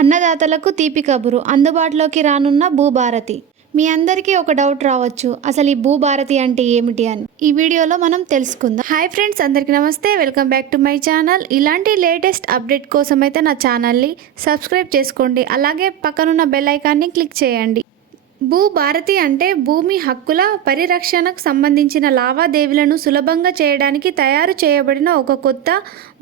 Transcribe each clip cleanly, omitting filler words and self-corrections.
అన్నదాతలకు తీపి కబురు అందుబాటులోకి రానున్న భూభారతి. మీ అందరికీ ఒక డౌట్ రావచ్చు, అసలు ఈ భూభారతి అంటే ఏమిటి అని. ఈ వీడియోలో మనం తెలుసుకుందాం. హాయ్ ఫ్రెండ్స్, అందరికీ నమస్తే. Welcome back to my channel. ఇలాంటి లేటెస్ట్ అప్డేట్ కోసం అయితే నా ఛానల్ని సబ్స్క్రైబ్ చేసుకోండి. అలాగే పక్కనున్న బెల్ ఐకాన్ని క్లిక్ చేయండి. భూభారతి అంటే భూమి హక్కుల పరిరక్షణకు సంబంధించిన లావాదేవీలను సులభంగా చేయడానికి తయారు చేయబడిన ఒక కొత్త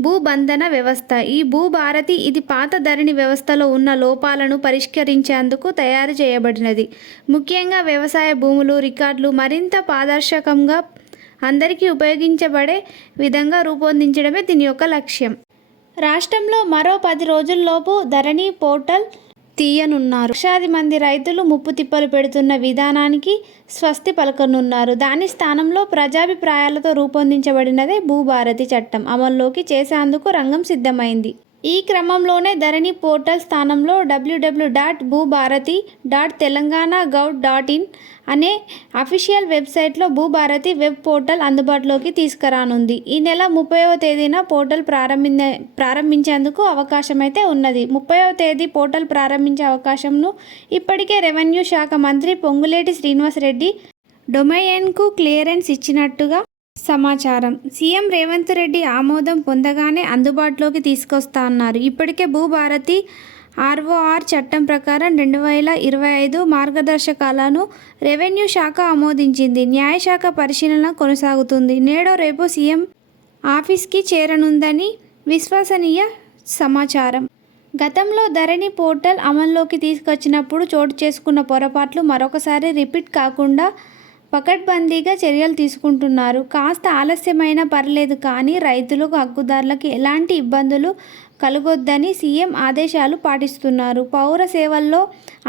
భూబంధన వ్యవస్థ. ఈ భూభారతి ఇది పాత ధరణి వ్యవస్థలో ఉన్న లోపాలను పరిష్కరించేందుకు తయారు చేయబడినది. ముఖ్యంగా వ్యవసాయ భూములు రికార్డులు మరింత పారదర్శకంగా అందరికీ ఉపయోగించబడే విధంగా రూపొందించడమే దీని యొక్క లక్ష్యం. రాష్ట్రంలో మరో 10 రోజుల్లోపు ధరణి పోర్టల్ తీయనున్నారు. లక్షాది మంది రైతులు ముప్పు తిప్పలు పెడుతున్న విధానానికి స్వస్తి పలకనున్నారు. దాని స్థానంలో ప్రజాభిప్రాయాలతో రూపొందించబడినదే భూభారతి చట్టం అమల్లోకి చేసేందుకు రంగం సిద్ధమైంది. ఈ క్రమంలోనే ధరణి పోర్టల్ స్థానంలో www.bhubarati.telangana.gov.in అనే అఫీషియల్ వెబ్సైట్లో భూభారతి వెబ్ పోర్టల్ అందుబాటులోకి తీసుకురానుంది. ఈ నెల 30వ తేదీన పోర్టల్ ప్రారంభించేందుకు అవకాశం అయితే ఉన్నది. 30వ తేదీ పోర్టల్ ప్రారంభించే అవకాశంను ఇప్పటికే రెవెన్యూ శాఖ మంత్రి పొంగులేటి శ్రీనివాసరెడ్డి డొమైన్కు క్లియరెన్స్ ఇచ్చినట్టుగా సమాచారం. సీఎం రేవంత్ రెడ్డి ఆమోదం పొందగానే అందుబాటులోకి తీసుకొస్తా అన్నారు. ఇప్పటికే భూభారతి ఆర్ఓఆర్ చట్టం ప్రకారం 2025 మార్గదర్శకాలను రెవెన్యూ శాఖ ఆమోదించింది. న్యాయశాఖ పరిశీలన కొనసాగుతుంది. నేడో రేపు సీఎం ఆఫీస్కి చేరనుందని విశ్వసనీయ సమాచారం. గతంలో ధరణి పోర్టల్ అమల్లోకి తీసుకొచ్చినప్పుడు చోటు చేసుకున్న పొరపాట్లు మరొకసారి రిపీట్ కాకుండా పకడ్బందీగా చర్యలు తీసుకుంటున్నారు. కాస్త ఆలస్యమైనా పర్లేదు, కానీ రైతులకు హక్కుదారులకు ఎలాంటి ఇబ్బందులు కలగొద్దని సీఎం ఆదేశాలు పాటిస్తున్నారు. పౌర సేవల్లో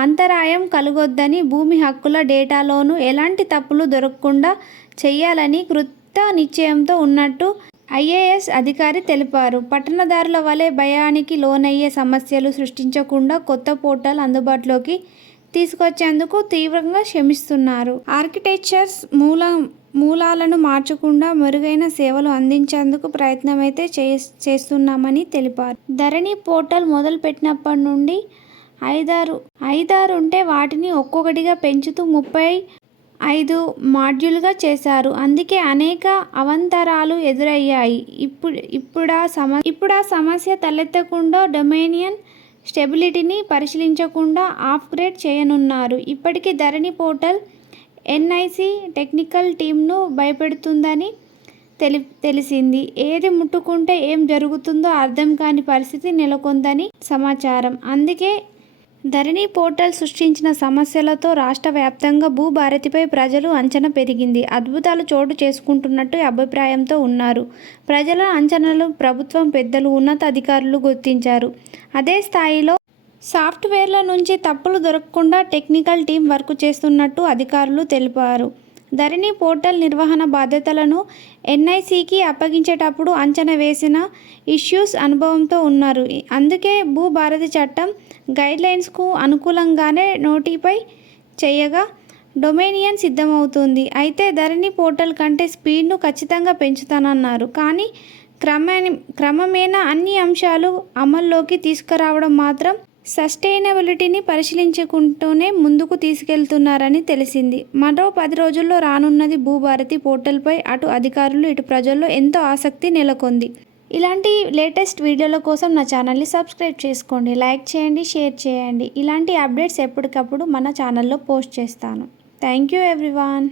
అంతరాయం కలగొద్దని, భూమి హక్కుల డేటాలోనూ ఎలాంటి తప్పులు దొరకకుండా చేయాలని కృత నిశ్చయంతో ఉన్నట్టు ఐఏఎస్ అధికారి తెలిపారు. పట్టణదారుల వలె భయానికి లోనయ్యే సమస్యలు సృష్టించకుండా కొత్త పోర్టల్ అందుబాటులోకి తీసుకొచ్చేందుకు తీవ్రంగా శ్రమిస్తున్నారు. ఆర్కిటెక్చర్స్ మూలాలను మార్చకుండా మెరుగైన సేవలు అందించేందుకు ప్రయత్నమైతే చేస్తున్నామని తెలిపారు. ధరణి పోర్టల్ మొదలుపెట్టినప్పటి నుండి ఐదారు ఉంటే వాటిని ఒక్కొక్కటిగా పెంచుతూ 35 మాడ్యూల్గా చేశారు. అందుకే అనేక అవాంతరాలు ఎదురయ్యాయి. ఇప్పుడు ఆ సమస్య తలెత్తకుండా డొమైనియన్ స్టెబిలిటీని పరిశీలించకుండా అప్గ్రేడ్ చేయనున్నారు. ఇప్పటికీ ధరణి పోర్టల్ ఎన్ఐసి టెక్నికల్ టీంను భయపెడుతుందని తెలిసింది. ఏది ముట్టుకుంటే ఏం జరుగుతుందో అర్థం కాని పరిస్థితి నెలకొందని సమాచారం. అందుకే ధరణి పోర్టల్ సృష్టించిన సమస్యలతో రాష్ట్ర వ్యాప్తంగా భూభారతిపై ప్రజలు అంచనా పెరిగింది. అద్భుతాలు చోటు చేసుకుంటున్నట్టు అభిప్రాయంతో ఉన్నారు. ప్రజల అంచనాలు ప్రభుత్వం పెద్దలు, ఉన్నత అధికారులు గుర్తించారు. అదే స్థాయిలో సాఫ్ట్వేర్ల నుంచి తప్పులు దొరకకుండా టెక్నికల్ టీం వర్క్ చేస్తున్నట్టు అధికారులు తెలిపారు. ధరణి పోర్టల్ నిర్వహణ బాధ్యతలను ఎన్ఐసికి అప్పగించేటప్పుడు అంచనా వేసిన ఇష్యూస్ అనుభవంతో ఉన్నారు. అందుకే భూభారతి చట్టం గైడ్లైన్స్కు అనుకూలంగానే నోటిఫై చేయగా డొమైనియన్ సిద్ధమవుతుంది. అయితే ధరణి పోర్టల్ కంటే స్పీడ్ను ఖచ్చితంగా పెంచుతానన్నారు. కానీ క్రమమేణా అన్ని అంశాలు అమల్లోకి తీసుకురావడం మాత్రం సస్టైనబిలిటీని పరిశీలించుకుంటూనే ముందుకు తీసుకెళ్తున్నారని తెలిసింది. మరో 10 రోజుల్లో రానున్నది భూభారతి పోర్టల్పై అటు అధికారులు ఇటు ప్రజల్లో ఎంతో ఆసక్తి నెలకొంది. ఇలాంటి లేటెస్ట్ వీడియోల కోసం నా ఛానల్ని సబ్స్క్రైబ్ చేసుకోండి, లైక్ చేయండి, షేర్ చేయండి. ఇలాంటి అప్డేట్స్ ఎప్పటికప్పుడు మన ఛానల్లో పోస్ట్ చేస్తాను. Thank you everyone.